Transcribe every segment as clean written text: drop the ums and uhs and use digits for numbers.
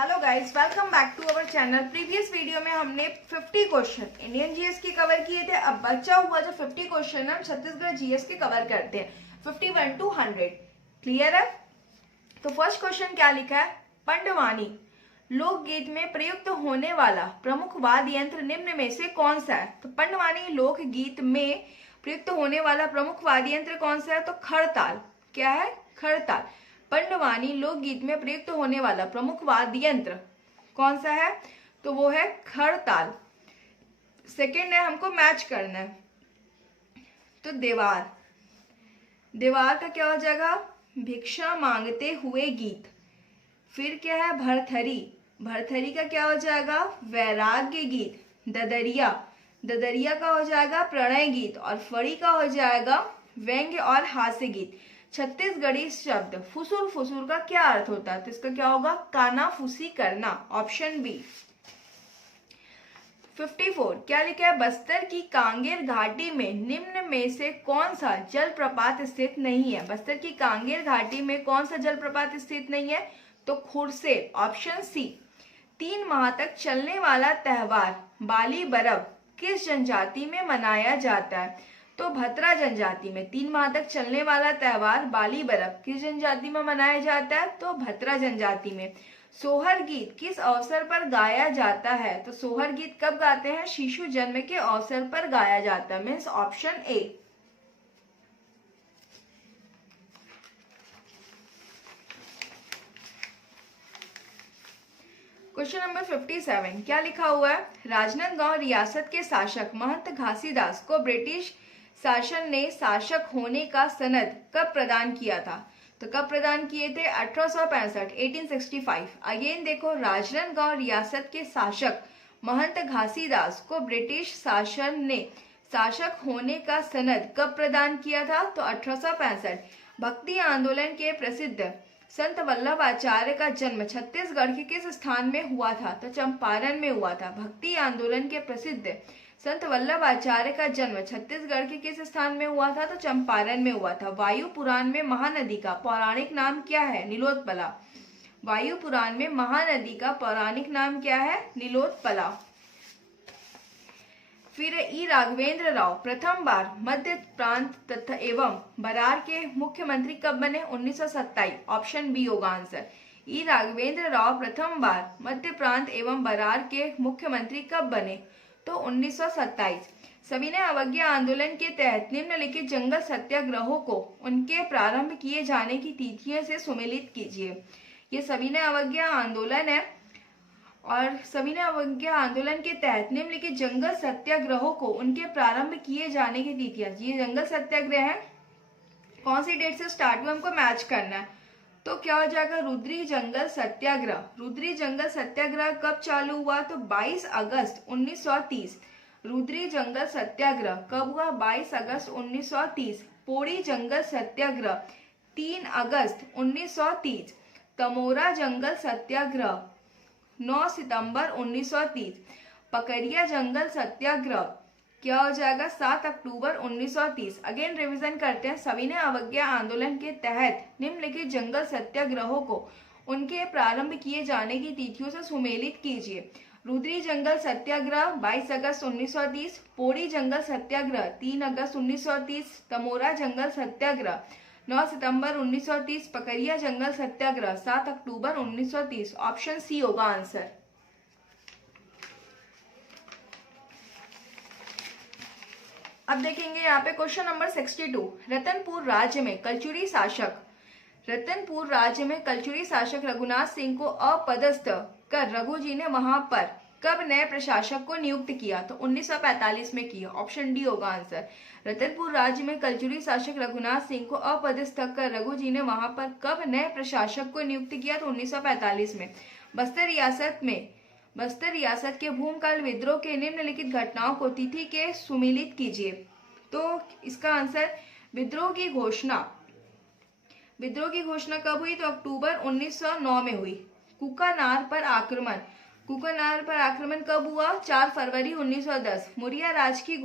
Hello guys, welcome back to our channel. Previous video में हमने 50 question Indian GS के cover किए थे। अब बचा हुआ जो 50 क्वेश्चन है हम छत्तीसगढ़ जीएस के कवर करते हैं, 51 to 100। क्लियर है? तो फर्स्ट क्वेश्चन क्या लिखा है? पंडवानी लोकगीत में प्रयुक्त होने वाला प्रमुख वाद्य यंत्र निम्न में से कौन सा है? तो पंडवानी लोकगीत में प्रयुक्त होने वाला प्रमुख वाद्य यंत्र कौन सा है? तो खड़ताल। क्या है? खड़ताल। पंडवानी लोकगीत में प्रयुक्त होने वाला प्रमुख वाद्य यंत्र कौन सा है? तो वो है खड़ताल। सेकंड है, हमको मैच करना है। तो देवार, देवार का क्या हो जाएगा? भिक्षा मांगते हुए गीत। फिर क्या है? भरथरी, भरथरी का क्या हो जाएगा? वैराग्य गीत। ददरिया, ददरिया का हो जाएगा प्रणय गीत। और फड़ी का हो जाएगा व्यंग्य और हास्य गीत। छत्तीसगढ़ी शब्द फुसुर, फुसुर का क्या अर्थ होता है? तो इसका क्या होगा? कानाफूसी करना। Option B. 54 क्या लिखा है? बस्तर की कांगेर घाटी में निम्न में से कौन सा जलप्रपात स्थित नहीं है? बस्तर की कांगेर घाटी में कौन सा जलप्रपात स्थित नहीं है? तो खुरसे। Option C. 3 माह तक चलने वाला त्योहार बाली बरब किस जनजाति में मनाया जाता है? तो भतरा जनजाति में। 3 माह तक चलने वाला त्योहार बाली बरब किस जनजाति में मनाया जाता है? तो भतरा जनजाति में। सोहर गीत किस अवसर पर गाया जाता है? तो सोहर गीत कब गाते हैं? शिशु जन्म के अवसर पर गाया जाता है। Means option A. Question number 57 क्या लिखा हुआ है? राजनांदगांव रियासत के शासक महंत घासीदास को ब्रिटिश शासन ने शासक होने का सनद कब प्रदान किया था? तो कब प्रदान किए थे? 1865, 1865। अगेन देखो, राजनांदगांव रियासत के शासक महंत घासीदास को ब्रिटिश शासन ने शासक होने का सनद कब प्रदान किया था? तो 1865। भक्ति आंदोलन के प्रसिद्ध संत वल्लभ आचार्य का जन्म छत्तीसगढ़ के किस स्थान में हुआ था? तो चंपारण में हुआ था। भक्ति आंदोलन के प्रसिद्ध संत वल्लभ आचार्य का जन्म छत्तीसगढ़ के किस स्थान में हुआ था? तो चंपारण में हुआ था। वायु पुराण में महानदी का पौराणिक नाम क्या है? नीलोत्पला। वायु पुराण में महानदी का पौराणिक नाम क्या है? नीलोत्पला। फिर ई राघवेंद्र राव प्रथम बार मध्य प्रांत तथा एवं बरार के मुख्यमंत्री कब बने? 1927। ऑप्शन बी होगा आंसर। ई राघवेंद्र राव प्रथम बार मध्य प्रांत एवं बरार के मुख्यमंत्री कब बने? तो 1927। सविनय अवज्ञा आंदोलन के तहत निम्नलिखित जंगल सत्याग्रहों को उनके प्रारंभ किए जाने की तिथियों से सुमेलित कीजिए। ये सविनय अवज्ञा आंदोलन है और सविनय अवज्ञा आंदोलन के तहत निम्नलिखित जंगल सत्याग्रहों को उनके प्रारंभ किए जाने की तिथियां। ये जंगल सत्याग्रह है, कौन सी डेट से स्टार्ट हुआ हमको मैच करना है। तो क्या हो जाएगा? रुद्री जंगल सत्याग्रह। रुद्री जंगल सत्याग्रह कब चालू हुआ? तो 22 अगस्त 1930। रुद्री जंगल सत्याग्रह कब हुआ? 22 अगस्त 1930। पोड़ी जंगल सत्याग्रह 3 अगस्त 1930। तमोरा जंगल सत्याग्रह 9 सितंबर 1930। पकरिया जंगल सत्याग्रह क्या हो जाएगा? 7 अक्टूबर 1930। अगेन रिवीजन करते हैं। सविनय अवज्ञा आंदोलन के तहत निम्नलिखित जंगल सत्याग्रहों को उनके प्रारंभ किए जाने की तिथियों से सुमेलित कीजिए। रुद्री जंगल सत्याग्रह 22 अगस्त 1930। पोड़ी जंगल सत्याग्रह 3 अगस्त 1930। तमोरा जंगल सत्याग्रह 9 सितंबर 1930। पकरिया जंगल सत्याग्रह 7 अक्टूबर 1930। ऑप्शन सी होगा आंसर। अब देखेंगे यहाँ पे क्वेश्चन नंबर 62। रतनपुर राज्य में कलचुरी शासक रघुनाथ सिंह को अपदस्थ कर रघु जी ने वहां पर कब नए प्रशासक को नियुक्त किया? तो 1945 में किया। ऑप्शन डी होगा आंसर। रतनपुर राज्य में कलचुरी शासक रघुनाथ सिंह को अपदस्थ कर रघु जी ने वहां पर कब नए प्रशासक को नियुक्त किया? तो 1945 में। बस्तर रियासत के भूमकाल विद्रोह के निम्नलिखित घटनाओं को तिथि के सुमेलित कीजिए। तो इसका आंसर विद्रोह की घोषणा कब हुई? तो अक्टूबर 1909 में हुई। कुकानार पर आक्रमण कब हुआ? 4 फरवरी 1910। मुरिया राज की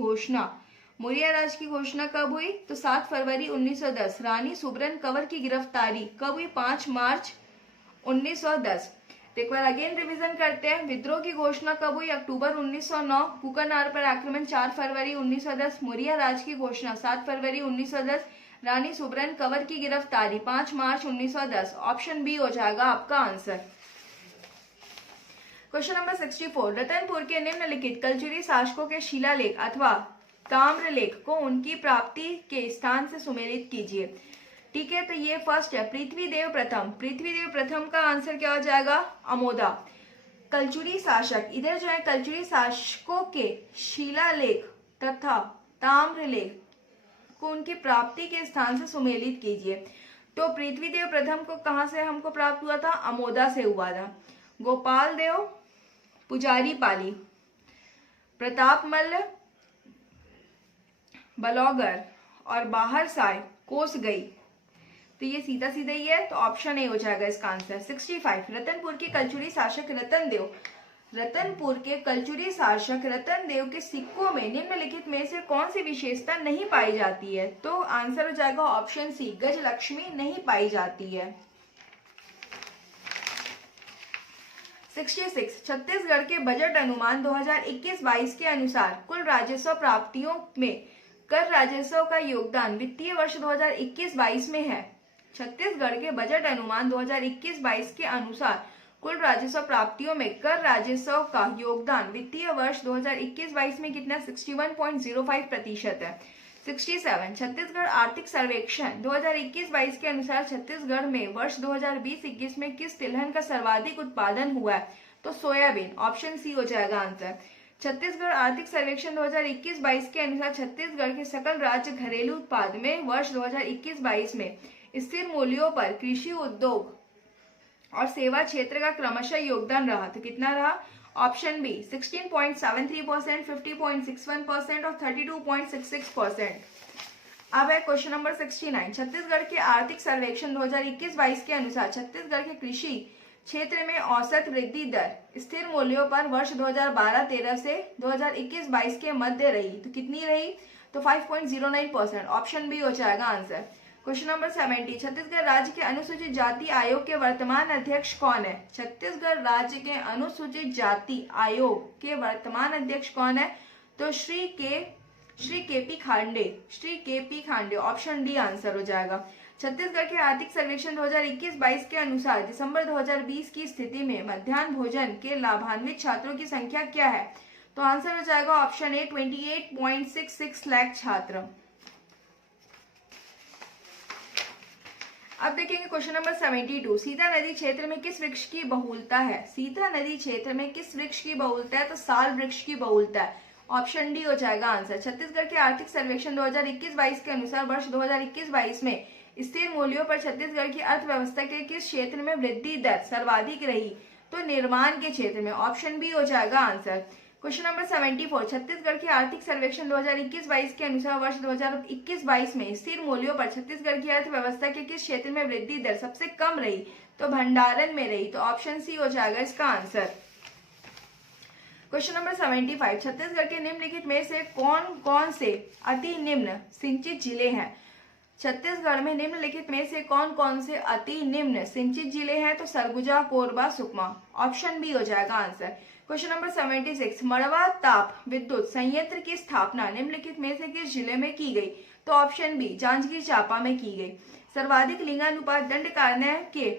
घोषणा कब हुई? तो 7 फरवरी 1910। रानी सुबरन कंवर की गिरफ्तारी कब हुई? 5 मार्च 1910। तो एक बार अगेन रिवीजन करते हैं। विद्रोह की घोषणा कब हुई? अक्टूबर 1909। कुकरनार पर आक्रमण 4 फरवरी 1910। मुरिया राज की घोषणा 7 फरवरी 1910। रानी सुबरन कंवर की गिरफ्तारी 5 मार्च 1910। ऑप्शन बी हो जाएगा आपका आंसर। क्वेश्चन नंबर 64, रतनपुर के निम्नलिखित कलचुरी शासकों के शिलालेख अथवा ताम्रलेख को उनकी प्राप्ति के स्थान से सुमेलित कीजिए। ठीक है, तो ये फर्स्ट है पृथ्वीदेव प्रथम। पृथ्वीदेव प्रथम का आंसर क्या हो जाएगा? अमोदा। कलचुरी शासक, इधर जो है कलचुरी शासकों के शिलालेख तथा ताम्रलेख को उनकी प्राप्ति के स्थान से सुमेलित कीजिए। तो पृथ्वीदेव प्रथम को कहां से हमको प्राप्त हुआ था? अमोदा से हुआ था। गोपाल देव पुजारी पाली, प्रताप मल्ल बलौगर और बाहर साय कोस गई। तो ये सीधा सीधा ही है, तो ऑप्शन ए हो जाएगा इसका आंसर। 65, रतनपुर के कलचुरी शासक रतनपुर के कलचुरी शासक रतनदेव के सिक्कों में निम्नलिखित में से कौन सी विशेषता नहीं पाई जाती है? तो आंसर हो जाएगा ऑप्शन सी, गजलक्ष्मी नहीं पाई जाती है। 66, छत्तीसगढ़ के बजट अनुमान 2021-22 के अनुसार कुल राजस्व प्राप्तियों में कर राजस्व का योगदान वित्तीय वर्ष 2021-22 में है। छत्तीसगढ़ के बजट अनुमान 2021-22 के अनुसार कुल राजस्व प्राप्तियों में कर राजस्व का योगदान वित्तीय वर्ष 2021-22 में कितना? 61.05% है। 67, छत्तीसगढ़ आर्थिक सर्वेक्षण 2021-22 के अनुसार छत्तीसगढ़ में वर्ष 2020-21 में किस तिलहन का सर्वाधिक उत्पादन हुआ है? तो सोयाबीन। ऑप्शन सी हो जाएगा आंसर। छत्तीसगढ़ आर्थिक सर्वेक्षण 2021-22 के अनुसार छत्तीसगढ़ के सकल राज्य घरेलू उत्पाद में वर्ष 2021-22 में स्थिर मूल्यों पर कृषि उद्योग और सेवा क्षेत्र का क्रमशः योगदान रहा। तो कितना रहा? ऑप्शन बी 16.73%, 50.61% और 32.66%। अब है क्वेश्चन नंबर 69, छत्तीसगढ़ के आर्थिक सर्वेक्षण 2021-22 के अनुसार छत्तीसगढ़ के कृषि क्षेत्र में औसत वृद्धि दर स्थिर मूल्यों पर वर्ष 2012-13 से 2021-22 के मध्य रही। तो कितनी रही? तो 5.09%। ऑप्शन बी हो जाएगा आंसर। क्वेश्चन नंबर 70, छत्तीसगढ़ राज्य के अनुसूचित जाति आयोग के वर्तमान अध्यक्ष कौन है? छत्तीसगढ़ राज्य के अनुसूचित जाति आयोग के वर्तमान अध्यक्ष कौन है? तो श्री के P Khande. Option D answer हो जाएगा। छत्तीसगढ़ के आर्थिक सर्वेक्षण 2021-22 के अनुसार दिसंबर 2020 की स्थिति में मध्याह्न भोजन के लाभान्वित छात्रों की संख्या क्या है? तो आंसर हो जाएगा ऑप्शन ए 28.66 लाख छात्र। अब देखेंगे क्वेश्चन नंबर 72, सीता नदी क्षेत्र में किस वृक्ष की बहुलता है? सीता नदी क्षेत्र में किस वृक्ष की बहुलता है? तो साल वृक्ष की बहुलता है। ऑप्शन डी हो जाएगा आंसर। छत्तीसगढ़ के आर्थिक सर्वेक्षण 2021-22 के अनुसार वर्ष 2021-22 में स्थिर मूल्यों पर छत्तीसगढ़ की अर्थव्यवस्था के किस क्षेत्र में वृद्धि दर सर्वाधिक रही? तो निर्माण के क्षेत्र में। ऑप्शन बी हो जाएगा आंसर। क्वेश्चन नंबर 74, छत्तीसगढ़ के आर्थिक सर्वेक्षण 2021-22 के अनुसार वर्ष 2021-22 में स्थिर मूल्यों पर छत्तीसगढ़ की अर्थव्यवस्था के किस क्षेत्र में वृद्धि दर सबसे कम रही? तो भंडारण में रही। तो ऑप्शन सी हो जाएगा इसका आंसर। क्वेश्चन नंबर 75, छत्तीसगढ़ के निम्नलिखित में से कौन कौन से अति निम्न सिंचित जिले हैं? छत्तीसगढ़ में निम्नलिखित में से कौन कौन से अति निम्न सिंचित जिले हैं? तो सरगुजा, कोरबा, सुकमा। ऑप्शन बी हो जाएगा आंसर। क्वेश्चन नंबर 76, मड़वा ताप विद्युत संयंत्र की स्थापना निम्नलिखित में से किस जिले में की गई? तो ऑप्शन बी जांजगीर चांपा में की गई। सर्वाधिक लिंगानुपात दंडकारण्य के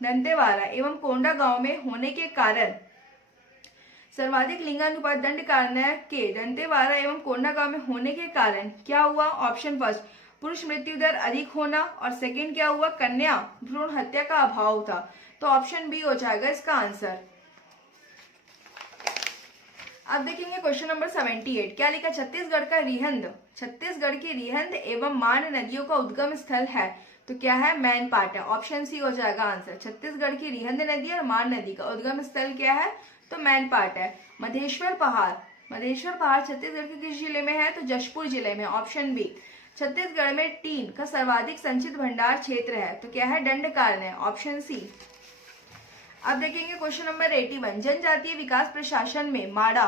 दंतेवाड़ा एवं कोंडा गांव में होने के कारण सर्वाधिक लिंगानुपात दंडकारण्य के दंतेवाड़ा एवं कोंडा गांव में होने के कारण क्या हुआ? ऑप्शन फर्स्ट पुरुष मृत्यु दर अधिक होना और सेकंड क्या हुआ? कन्या भ्रूण हत्या का अभाव था। तो ऑप्शन बी हो जाएगा इसका आंसर। अब देखेंगे क्वेश्चन नंबर 78, क्या लिखा? छत्तीसगढ़ की रिहंद एवं मान नदियों का उद्गम स्थल है। तो क्या है? मैनपाट है। ऑप्शन सी हो जाएगा आंसर। छत्तीसगढ़ की रिहंद नदी और मान नदी का उद्गम स्थल क्या है? तो मैनपाट है। मधेश्वर पहाड़ छत्तीसगढ़ के किस जिले में है? तो जशपुर जिले में। Option B. छत्तीसगढ़ में टीन का सर्वाधिक संचित भंडार क्षेत्र है। तो क्या है? दंडकारण्य। Option C. अब देखेंगे क्वेश्चन नंबर 81, जनजातीय विकास प्रशासन में माडा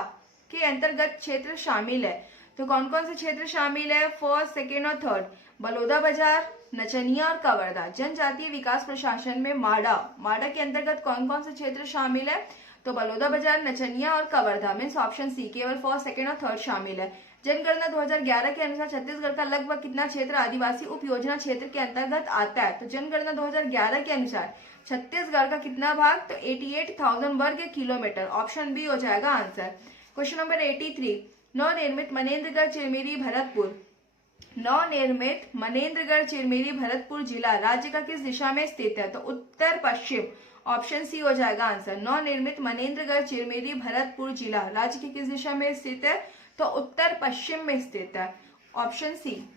के अंतर्गत क्षेत्र शामिल है। तो कौन कौन से क्षेत्र शामिल है? फर्स्ट, सेकेंड और थर्ड। बलौदा बाजार, नचनिया और कवर्धा। जनजातीय विकास प्रशासन में माडा के अंतर्गत कौन कौन से क्षेत्र शामिल है? तो बलौदा बाजार, नचनिया और कवर्धा। मीन्स ऑप्शन सी, केवल फर्स्ट, सेकंड और थर्ड शामिल है। जनगणना 2011 के अनुसार छत्तीसगढ़ का लगभग कितना क्षेत्र आदिवासी उप योजना क्षेत्र के अंतर्गत आता है? तो जनगणना 2011 के अनुसार छत्तीसगढ़ का कितना भाग? तो 88,000 वर्ग किलोमीटर। ऑप्शन बी हो जाएगा आंसर। क्वेश्चन नंबर 83, नवनिर्मित मनेन्द्रगढ़ चिरमिरी भरतपुर जिला राज्य का किस दिशा में स्थित है? तो उत्तर पश्चिम। ऑप्शन सी हो जाएगा आंसर। नवनिर्मित मनेन्द्रगढ़ चिरमिरी भरतपुर जिला राज्य की किस दिशा में स्थित है? तो उत्तर पश्चिम में स्थित है। Option C.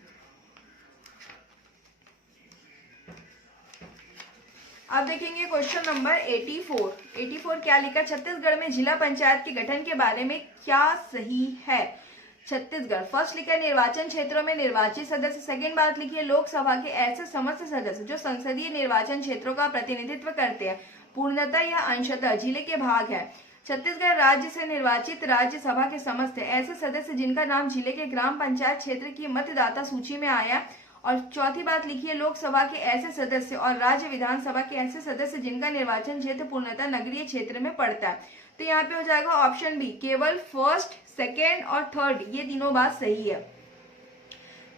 अब देखेंगे क्वेश्चन नंबर 84 क्या लिखा? छत्तीसगढ़ में जिला पंचायत के गठन के बारे में क्या सही है? छत्तीसगढ़ फर्स्ट लिखा है निर्वाचन क्षेत्रों में निर्वाचित सदस्य। सेकंड बात लिखी है लोकसभा के ऐसे समस्त सदस्य जो संसदीय निर्वाचन क्षेत्रों का प्रतिनिधित्व करते हैं, पूर्णतः या अंशतः जिले के भाग है। छत्तीसगढ़ राज्य से निर्वाचित राज्यसभा के समस्त ऐसे सदस्य जिनका नाम जिले के ग्राम पंचायत क्षेत्र की मतदाता सूची में आया। और चौथी बात लिखी है लोकसभा के ऐसे सदस्य और राज्य विधानसभा के ऐसे सदस्य जिनका निर्वाचन क्षेत्र पूर्णतः नगरीय क्षेत्र में पड़ता है। तो यहाँ पे हो जाएगा ऑप्शन बी, केवल फर्स्ट, सेकेंड और थर्ड, ये तीनों बात सही है।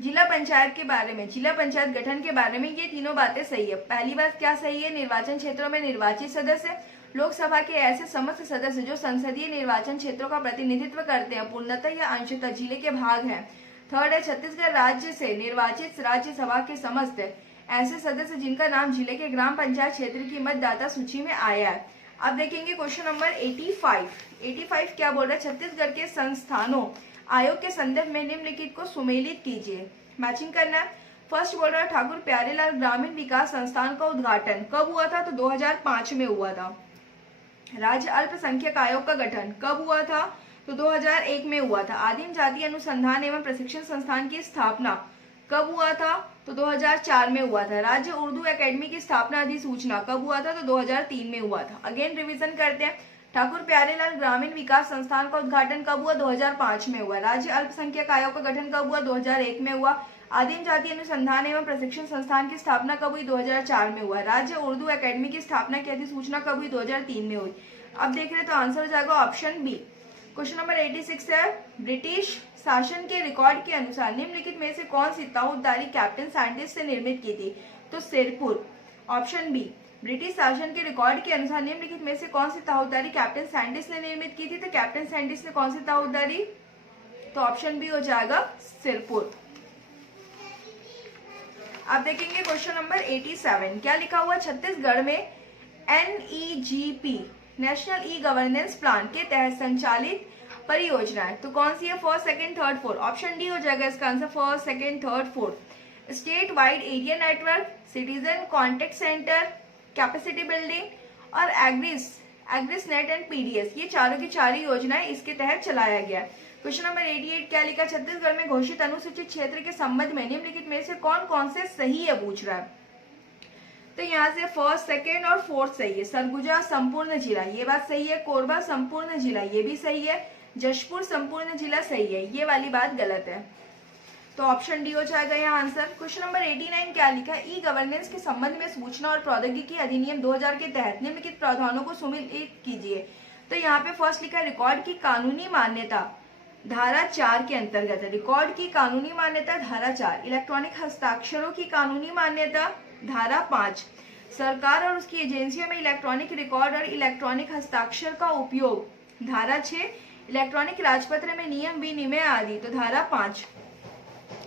जिला पंचायत के बारे में, जिला पंचायत गठन के बारे में ये तीनों बातें सही है। पहली बात क्या सही है? निर्वाचन क्षेत्रों में निर्वाचित सदस्य, लोकसभा के ऐसे समस्त सदस्य जो संसदीय निर्वाचन क्षेत्रों का प्रतिनिधित्व करते हैं, पूर्णतः या अंशतः जिले के भाग हैं। थर्ड है छत्तीसगढ़ राज्य से निर्वाचित राज्यसभा के समस्त ऐसे सदस्य जिनका नाम जिले के ग्राम पंचायत क्षेत्र की मतदाता सूची में आया है। अब देखेंगे क्वेश्चन नंबर 85 क्या बोल रहा है? छत्तीसगढ़ के संस्थानों आयोग के संदर्भ में निम्नलिखित को सुमेलित कीजिए। मैचिंग करना है। फर्स्ट बोल रहा है ठाकुर प्यारेलाल ग्रामीण विकास संस्थान का उद्घाटन कब हुआ था? तो 2005 में हुआ था। राज्य अल्पसंख्यक आयोग का गठन कब हुआ था? तो 2001 में हुआ था। आदिम जाति अनुसंधान एवं प्रशिक्षण संस्थान की स्थापना कब हुआ था? तो 2004 में हुआ था। राज्य उर्दू एकेडमी की स्थापना अधिसूचना कब हुआ था? तो 2003 में हुआ था। अगेन रिवीजन करते हैं। ठाकुर प्यारेलाल ग्रामीण विकास संस्थान का उद्घाटन कब हुआ? 2005 में हुआ। राज्य अल्पसंख्यक आयोग का गठन कब हुआ? 2001 में हुआ। आदिम जाति अनुसंधान एवं प्रशिक्षण संस्थान की स्थापना कब हुई? 2004 में हुआ। राज्य उर्दू एकेडमी की स्थापना की अधिसूचना कब हुई? 2003 में हुई। अब देख रहे तो आंसर हो जाएगा ऑप्शन बी। क्वेश्चन नंबर 86 है ब्रिटिश शासन के रिकॉर्ड के अनुसार निम्नलिखित में से कौन सी ताउद्दारी कैप्टन सैंडिस से निर्मित की थी? तो सिरपुर। Option B. ब्रिटिश शासन के रिकॉर्ड के अनुसार निम्नलिखित में से कौन सी ताउद्दारी कैप्टन सैंडिस ने निर्मित की थी? तो कैप्टन सैंडिस ने कौन सी ताउद्दारी? तो ऑप्शन बी हो जाएगा सिरपुर। अब देखेंगे क्वेश्चन नंबर 87 क्या लिखा हुआ? छत्तीसगढ़ में NEGP national e governance plan के तहत संचालित परियोजना है। तो कौन सी है? First, second, third, fourth. Option D हो जाएगा इसका answer. First, second, third, fourth. State wide area network, citizen contact centre, capacity building और एग्रिस नेट एंड PDS, ये चारों की चार योजनाएं इसके तहत चलाया गया। क्वेश्चन नंबर 88 क्या लिखा? छत्तीसगढ़ में घोषित अनुसूचित क्षेत्र के संबंध में निम्नलिखित में से कौन कौन से सही है पूछ रहा है। तो यहाँ से फर्स्ट, सेकेंड और फोर्थ सही है। सरगुजा संपूर्ण जिला, ये बात सही है। कोरबा संपूर्ण जिला, ये भी सही है। जशपुर संपूर्ण जिला सही है, ये वाली बात गलत है। तो ऑप्शन डी हो जाएगा यहाँ आंसर। क्वेश्चन नंबर 89 क्या लिखा? ई गवर्नेंस के संबंध में सूचना और प्रौद्योगिकी अधिनियम 2000 के तहत निम्नलिखित प्रावधानों को सुमेलित कीजिए। तो यहाँ पे फर्स्ट लिखा है रिकॉर्ड की कानूनी मान्यता, धारा 4 के अंतर्गत है। रिकॉर्ड की कानूनी मान्यता धारा 4। इलेक्ट्रॉनिक हस्ताक्षरों की कानूनी मान्यता धारा 5। सरकार और उसकी एजेंसियों में इलेक्ट्रॉनिक रिकॉर्ड और इलेक्ट्रॉनिक हस्ताक्षर का उपयोग धारा 6। इलेक्ट्रॉनिक राजपत्र में नियम विनिमय आदि तो धारा 5।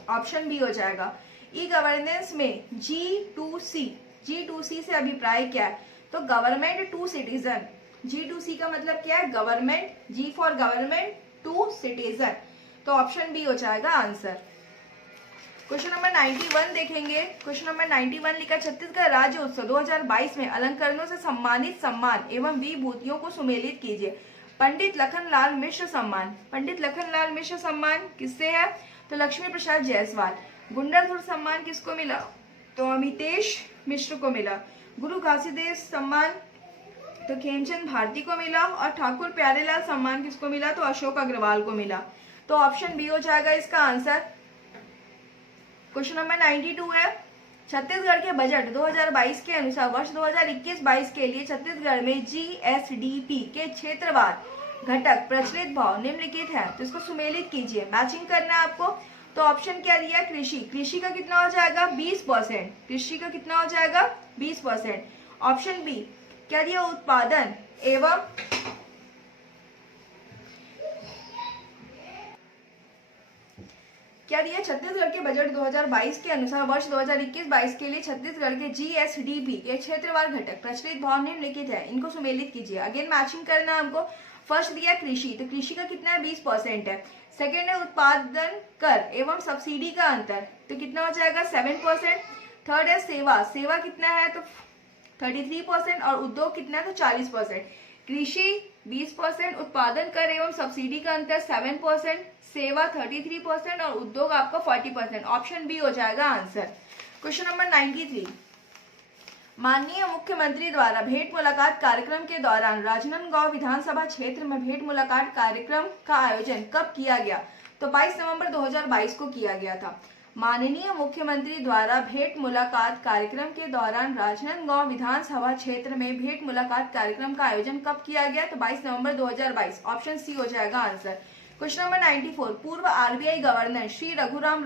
ऑप्शन बी हो जाएगा। ई गवर्नेंस में G2C से अभिप्राय क्या है? तो गवर्नमेंट टू सिटीजन। G2C का मतलब क्या है? Government, G for government, to citizen. तो ऑप्शन बी हो जाएगा आंसर। क्वेश्चन नंबर 91 देखेंगे। क्वेश्चन नंबर 91 लिखा छत्तीसगढ़ राज्य उत्सव 2022 में अलंकरणों से सम्मानित सम्मान एवं विभूतियों को सुमेलित कीजिए। पंडित लखनलाल मिश्र सम्मान, पंडित लखनलाल मिश्र सम्मान किससे है? तो लक्ष्मी प्रसाद जायसवाल। गुंडरधुर सम्मान किसको मिला? तो अमितेश मिश्र को मिला। गुरु घासीदास सम्मान तो खेमचंद भारती को मिला। और ठाकुर प्यारेलाल सम्मान किसको मिला? तो अशोक अग्रवाल को मिला। तो ऑप्शन बी हो जाएगा इसका आंसर। क्वेश्चन नंबर 92 है छत्तीसगढ़ के बजट 2022 के अनुसार वर्ष 2021-22 के लिए छत्तीसगढ़ में जीएसडीपी के क्षेत्रवार घटक प्रचलित भाव निम्नलिखित है, तो इसको सुमेलित कीजिए। मैचिंग करना है आपको। तो ऑप्शन क्या दिया? कृषि। कृषि का कितना हो जाएगा? 20%। कृषि का कितना हो जाएगा? 20%। ऑप्शन बी क्या दिया? उत्पादन एवं क्या दिया? छत्तीसगढ़ के बजट 2022 के अनुसार वर्ष 2021-22 के लिए छत्तीसगढ़ के जीएसडीपी के क्षेत्रवार घटक प्रचलित भाव निम्नलिखित है, इनको सुमेलित कीजिए। अगेन मैचिंग करना है हमको। फर्स्ट दिया कृषि, तो कृषि का कितना है? 20% है। सेकेंड है उत्पादन कर एवं सब्सिडी का अंतर, तो कितना हो जाएगा? 7%। थर्ड है सेवा, सेवा कितना है? तो 33%। और उद्योग कितना है? तो 40%। कृषि 20%, उत्पादन कर एवं सब्सिडी का अंतर 7%, सेवा 33% और उद्योग आपका 40%। ऑप्शन बी हो जाएगा आंसर। क्वेश्चन नंबर 93, माननीय मुख्यमंत्री द्वारा भेंट मुलाकात कार्यक्रम के दौरान राजनांदगांव विधानसभा क्षेत्र में भेंट मुलाकात कार्यक्रम का आयोजन कब किया गया? तो 22 नवंबर 2022 को किया गया था। माननीय मुख्यमंत्री द्वारा भेंट मुलाकात कार्यक्रम के दौरान राजनांदगांव विधानसभा क्षेत्र में भेंट मुलाकात कार्यक्रम का आयोजन कब किया गया? तो 22 नवंबर 2022। ऑप्शन सी हो जाएगा आंसर। क्वेश्चन नंबर 94, पूर्व आरबीआई गवर्नर श्री रघुराम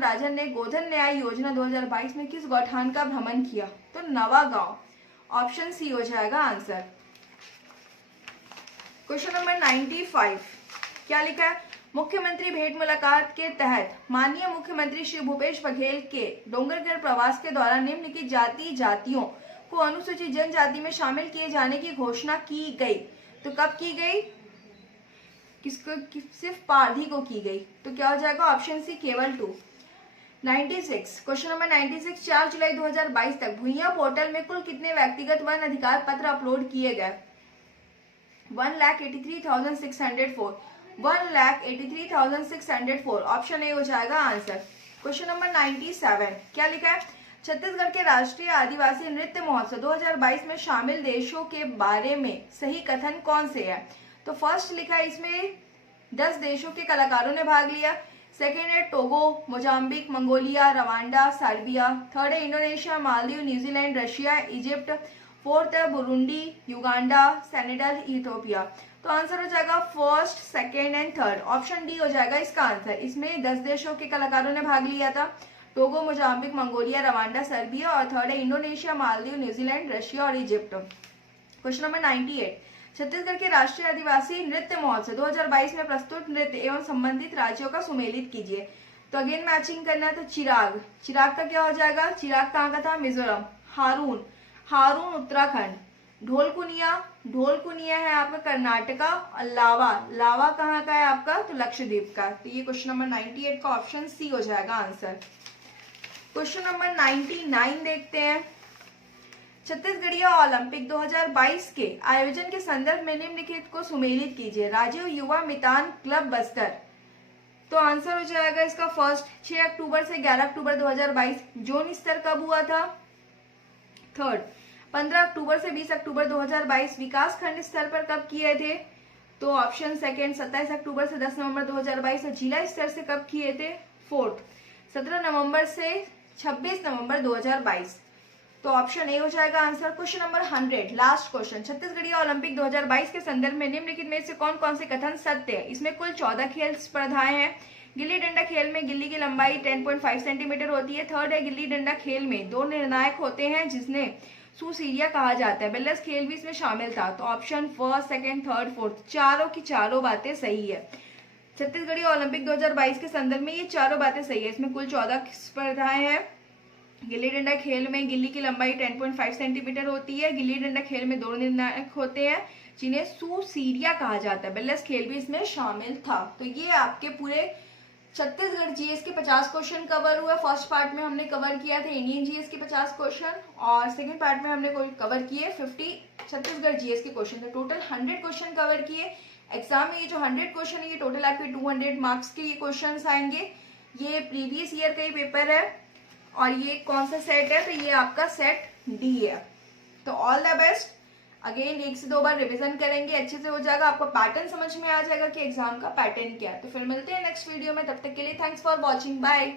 राजन ने गोधन न्याय योजना 2022 में किस गौठान का भ्रमण किया? तो नवागांव। ऑप्शन सी हो जाएगा आंसर। क्वेश्चन नंबर 95, क्या लिखा है? मुख्यमंत्री भेंट मुलाकात के तहत माननीय मुख्यमंत्री श्री भूपेश बघेल के डोंगरगढ़ प्रवास के दौरान निम्नलिखित जातियों को अनुसूचित जनजाति में शामिल किए जाने की घोषणा की गई। तो कब की गई? किसको? सिर्फ पारधी को की गई। तो क्या हो जाएगा? ऑप्शन सी केवल 2। 96, क्वेश्चन नंबर 96, 4 जुलाई 2022 तक भुइयां पोर्टल में कुल कितने व्यक्तिगत वन अधिकार पत्र अपलोड किए गए? 1,83,604। 1,83,604। ऑप्शन ए हो जाएगा आंसर। क्वेश्चन नंबर 97, क्या लिखा है? छत्तीसगढ़ के राष्ट्रीय आदिवासी नृत्य महोत्सव 2022 में शामिल देशों के बारे में सही कथन कौन से है? तो फर्स्ट लिखा है इसमें 10 देशों के कलाकारों ने भाग लिया। सेकेंड है Togo, Mozambique, Mongolia, Rwanda, Serbia. Third है Indonesia, Maldives, New Zealand, Russia, Egypt. Fourth है बुरुंडी, युगांडा, सेनेगल, इथियोपिया। तो आंसर हो जाएगा first, second and third. Option D हो जाएगा इसका आंसर। इसमें 10 देशों के कलाकारों ने भाग लिया था। Togo, Mozambique, Mongolia, Rwanda, Serbia. और थर्ड है इंडोनेशिया, मालदीव, न्यूजीलैंड, रशिया और इजिप्ट। क्वेश्चन नंबर 98, छत्तीसगढ़ के राष्ट्रीय आदिवासी नृत्य महोत्सव 2022 में प्रस्तुत नृत्य एवं संबंधित राज्यों का सुमेलित कीजिए। तो अगेन मैचिंग करना है। तो चिराग का क्या हो जाएगा? चिराग कहाँ का था? मिजोरम। हारून उत्तराखंड। ढोलकुनिया है आपका कर्नाटका। और लावा कहाँ का है आपका? तो लक्षद्वीप का। तो ये क्वेश्चन नंबर 98 का ऑप्शन सी हो जाएगा आंसर। क्वेश्चन नंबर 99 देखते हैं। छत्तीसगढ़ीय ओलंपिक 2022 के आयोजन के संदर्भ में निम्नलिखित को सुमेलित कीजिए। राजीव युवा मितान क्लब बस्तर। तो आंसर हो जाएगा इसका फर्स्ट, 6 अक्टूबर से 11 अक्टूबर 2022। जोन स्तर कब हुआ था? थर्ड, 15 अक्टूबर से 20 अक्टूबर 2022। विकास खंड स्तर पर कब किए थे? तो ऑप्शन सेकेंड, 27 अक्टूबर से 10 नवंबर 2022। और जिला स्तर से कब किए थे? फोर्थ, 17 नवंबर से 26 नवंबर 2022। तो ऑप्शन ए हो जाएगा answer. Question number 100, last question. छत्तीसगढ़ीय ओलंपिक 2022 के संदर्भ में निम्नलिखित में से कौन कौन से कथन सत्य है? इसमें कुल 14 खेल स्पर्धाएं हैं। गिल्ली डंडा खेल में गिल्ली की लंबाई 10.5 सेंटीमीटर होती है। थर्ड है गिल्ली डंडा खेल में 2 निर्णायक होते हैं जिसने सुसीरिया कहा जाता है। बिल्लस खेल भी इसमें शामिल था। तो option first, second, third, fourth, चारों की चारों बातें सही है। छत्तीसगढ़ीय ओलंपिक 2022 के संदर्भ में ये चारों बातें सही है। इसमें कुल 14 स्पर्धाएं हैं। गिल्ली डंडा खेल में गिल्ली की लंबाई 10.5 सेंटीमीटर होती है। गिल्ली डंडा खेल में 2 निर्णायक होते हैं जिन्हें सुसीरिया कहा जाता है। बिल्लस खेल भी इसमें शामिल था। तो ये आपके पूरे छत्तीसगढ़ जीएस के 50 क्वेश्चन कवर हुए। फर्स्ट पार्ट में हमने कवर किया था इंडियन जीएस के 50 क्वेश्चन और सेकंड पार्ट में हमने कवर किए 50 छत्तीसगढ़ जीएस के क्वेश्चन। तो टोटल 100 क्वेश्चन कवर किए। एग्जाम में ये जो 100 क्वेश्चन है ये टोटल आपके 200 मार्क्स के ये क्वेश्चन आएंगे। ये प्रीवियस ईयर का ही पेपर है और ये कौन सा सेट है? तो ये आपका सेट डी है। तो ऑल द बेस्ट। अगेन 1 से 2 बार रिवीजन करेंगे, अच्छे से हो जाएगा, आपको पैटर्न समझ में आ जाएगा कि एग्जाम का पैटर्न क्या है। तो फिर मिलते हैं नेक्स्ट वीडियो में, तब तक के लिए थैंक्स फॉर वॉचिंग, बाय।